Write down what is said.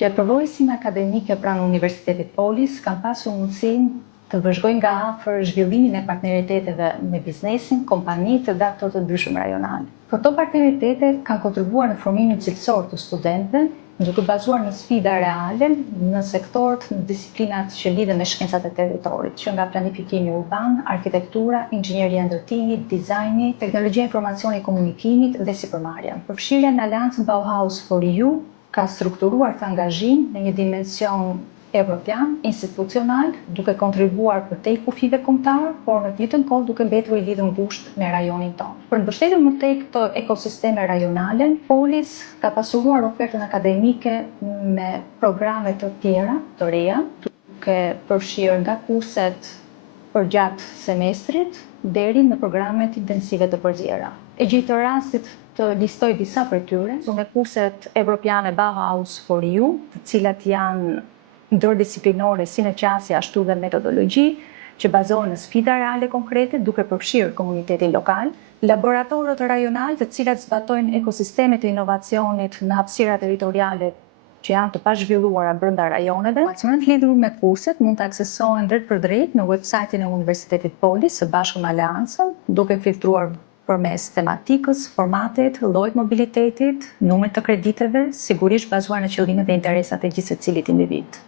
Përvojësim akademike pranë Universitetit Polis kanë pasur mundësinë të vëzhgojnë nga afër zhvillimin e partneriteteve me biznesin, kompanitë dhe aktorë të ndryshëm rajonal. Këto partneritete kanë kontribuar në formimin cilësor të studentëve, duke bazuar në sfida reale në sektorët në disiplinat që lidhen me shkencat e territorit, që nga planifikimi urban, arkitektura, inxhinieria e ndërtimit, dizajni, teknologjia e informacionit e komunikimit dhe sipërmarrja. Përfshirja në Aleancën Bauhaus for EU ka strukturuar të angazhim në një dimension evropian, institucional, duke kontribuar për te kufive kombëtar, por në të njëjtën kohë duke mbetur i lidhur ngushtë me rajonin tonë. Për të mbështetur më tej këto ekosisteme rajonale, Polis ka pasuruar ofertën akademike me programe të tjera, të reja, duke përfshirë nga kurset për gjatë semestrit deri në programet intensive të përzierura. E gjej të rastit të listoj disa prej tyre, nga kurset evropiane Bauhaus for EU, të cilat janë interdisiplinore si në qasje ashtu dhe metodologji, që bazohen në sfida reale konkrete duke përfshirë komunitetin lokal, laboratorët rajonal të cilat zbatojnë ekosistemet e inovacionit në hapësira territoriale që janë të pazhvilluara brenda rajoneve. Informacionet lidhur me kurset mund të aksesohen drejt për drejt në website-in e Universitetit Polis së bashku me Aleancën, duke filtruar përmes tematikës, formatit, llojit mobilitetit, numrit të krediteve, sigurisht bazuar në qëllimet dhe interesat e gjithë secilit individ.